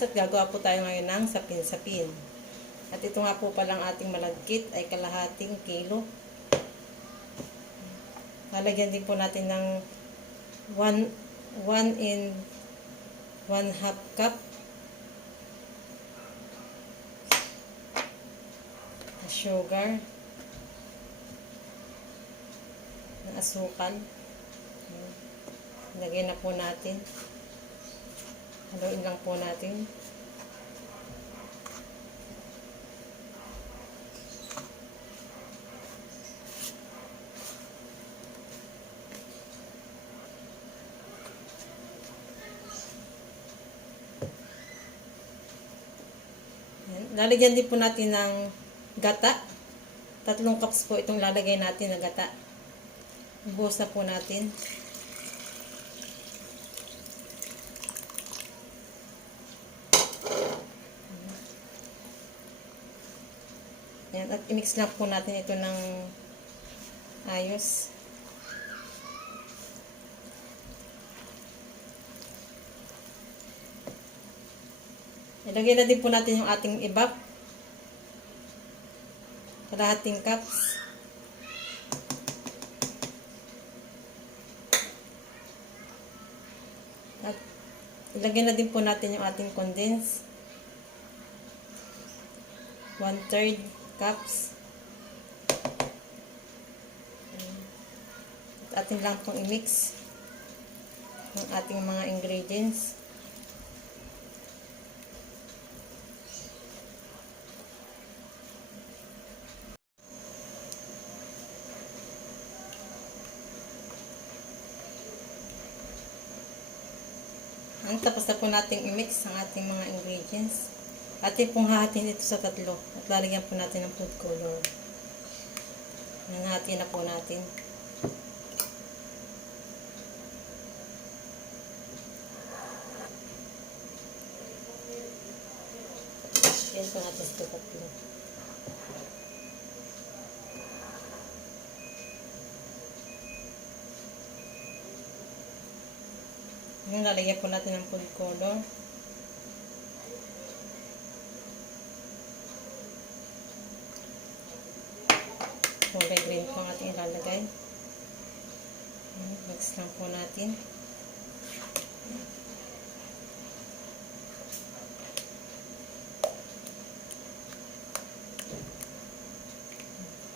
Pinas at gagawa po tayo ngayon ng sapin-sapin. At ito nga po palang ating malagkit ay kalahating kilo. Lalagyan din po natin ng 1 and 1/2 cup na sugar, na asukal. Lagyan na po natin. Haluin lang po natin. Lalagyan din po natin ng gata. 3 cups po itong lalagay natin na gata. Buhos na po natin. Yan, at i-mix lang po natin ito ng ayos. Ilagay na din po natin yung ating ibap. Kalahating cups. At ilagay na din po natin yung ating condense. 1/3 cups. At atin lang pong i-mix ng ating mga ingredients. Tapos na po natin i-mix ang ating mga ingredients. Atin pong hahatin ito sa 3 at lalagyan po natin ng food color. Nanghati na po natin. Yan po natin sa 3. Ngayon, lalagyan po natin ng food color. Kulay green po ang ating ilalagay. Mix lang po natin.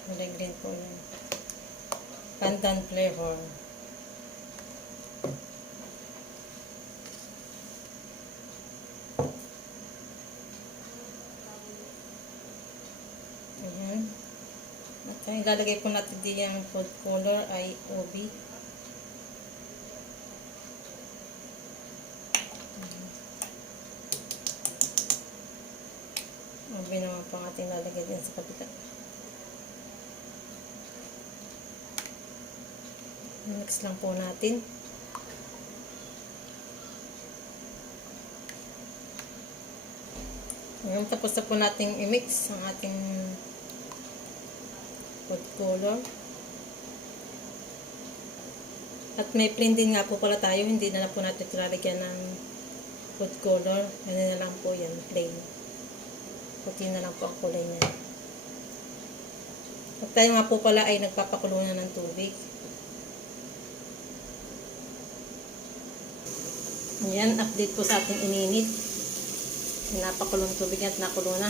Kulay green po yan. Pandan flavor. Ang ilalagay po natin din yung food color ay ubi. Ubi naman po ang ating ilalagay din sa kabila. Mix lang po natin. Ngayon, tapos na po natin i-mix ang ating food color. At may plain din nga po pala tayo, hindi na po natin lalagyan ng food color. Ano na lang po yan, plain. Puti na lang po ang kulay niya. At tayo nga po pala ay nagpapakulo na ng tubig. Yan, update po sa ating ininit. Napakulong tubig at nakulo na.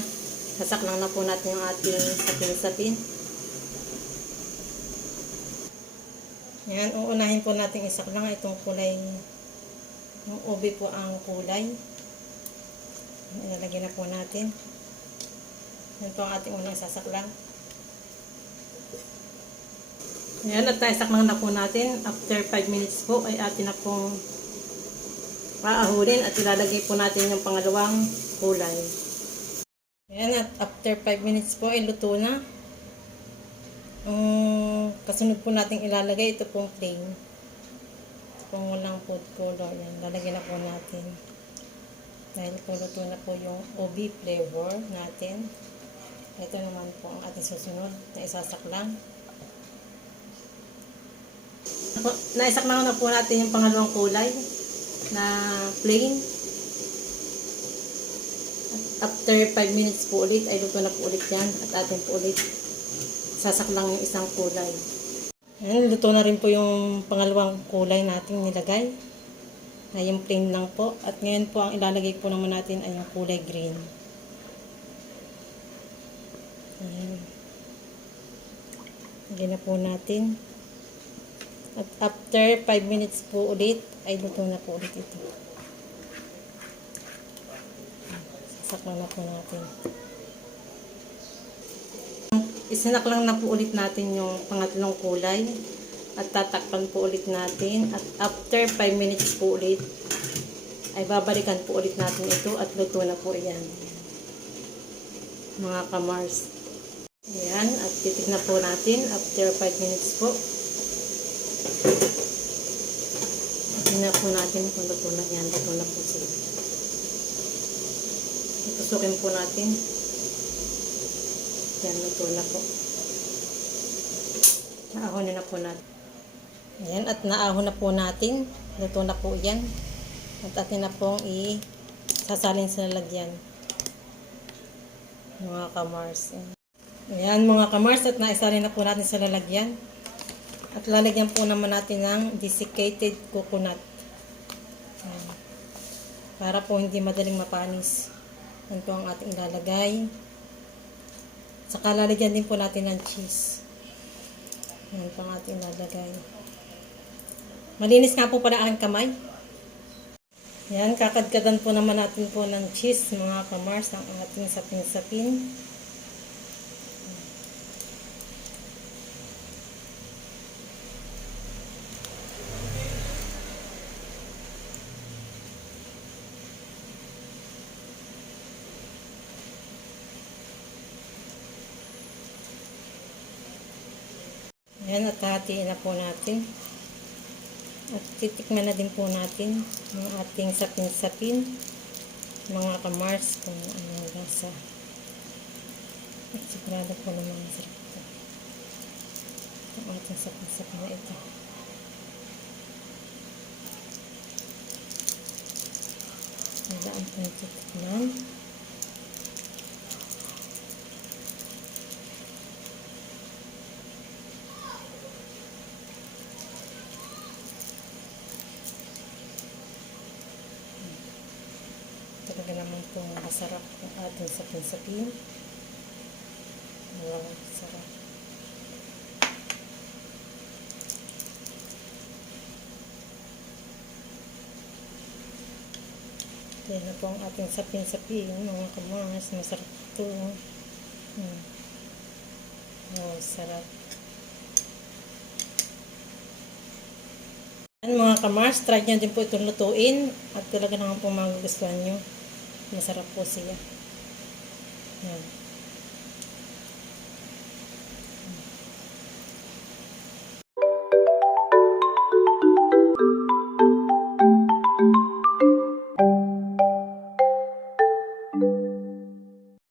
Sasak lang na po natin yung ating sapin-sapin. Yan, uunahin po natin isak lang itong kulay. Yung ubi po ang kulay. Ilalagay na po natin. Yan po ang ating unang sasak lang. Yan, at naisak lang na po natin. After 5 minutes po ay atin na pong paahulin at ilalagay po natin yung pangalawang kulay. Yan, at after 5 minutes po ay luto na. Kasunod po natin ilalagay ito pong plain. Ito pong walang food color. Yan, lalagyan na po natin. Dahil po luto na po yung ubi flavor natin. Ito naman po ang ating susunod na isasak lang. Naisak na po natin yung pangalawang kulay na plain. after 5 minutes po ulit, ay luto na po ulit yan. At atin po ulit sasaklang yung isang kulay. Ayan, luto na rin po yung pangalawang kulay natin nilagay. Ay yung plain lang po. At ngayon po ang ilalagay po naman natin ay yung kulay green. Ayan. Lagyan na po natin. At after 5 minutes po ulit, ay luto na po ulit ito. Sasaklang na po natin. Isinak lang na po ulit natin yung pangatlong kulay. At tatakpan po ulit natin. At after 5 minutes po ulit, ay babalikan po ulit natin ito at luto na po yan. Mga kamars. Ayan, at titignan po natin after 5 minutes po. Tignan po natin kung luto na yan. Luto na po sila. Itusukin po natin. Yan, luto na po. Naahon na po natin. Ayan, at naahon na po natin. Luto na po yan. At atin na pong sasalin sa lalagyan. Mga kamars. Ayan mga kamars, at naisalin na po natin sa lalagyan. At lalagyan po naman natin ng desiccated coconut. Ayan. Para po hindi madaling mapanis. Yan po ang ating ilalagay. Saka lalagyan din po natin ng cheese. Yan po ang ating ilalagay. Malinis nga po pala ang kamay. Yan, kakadkadan po naman natin po ng cheese mga kamars, ang ating sapin-sapin. Yan, at hatiin na po natin. At titikman na din po natin ang ating sapin-sapin, mga kamars, kung ano ang lasa. At sigurado po naman ang sarap ito. Ang ating sapin-sapin na ito. Nandaan po yung titikman. Talaga naman po masarap ang ating sapin-sapin. Wow, sarap. Yan na po ang ating sapin-sapin, mga kamars. Masarap ito. Wow, sarap. Yan mga kamars, try nyo din po itong lutuin. At talaga naman po magugustuhan nyo. Masarap po siya. Yan.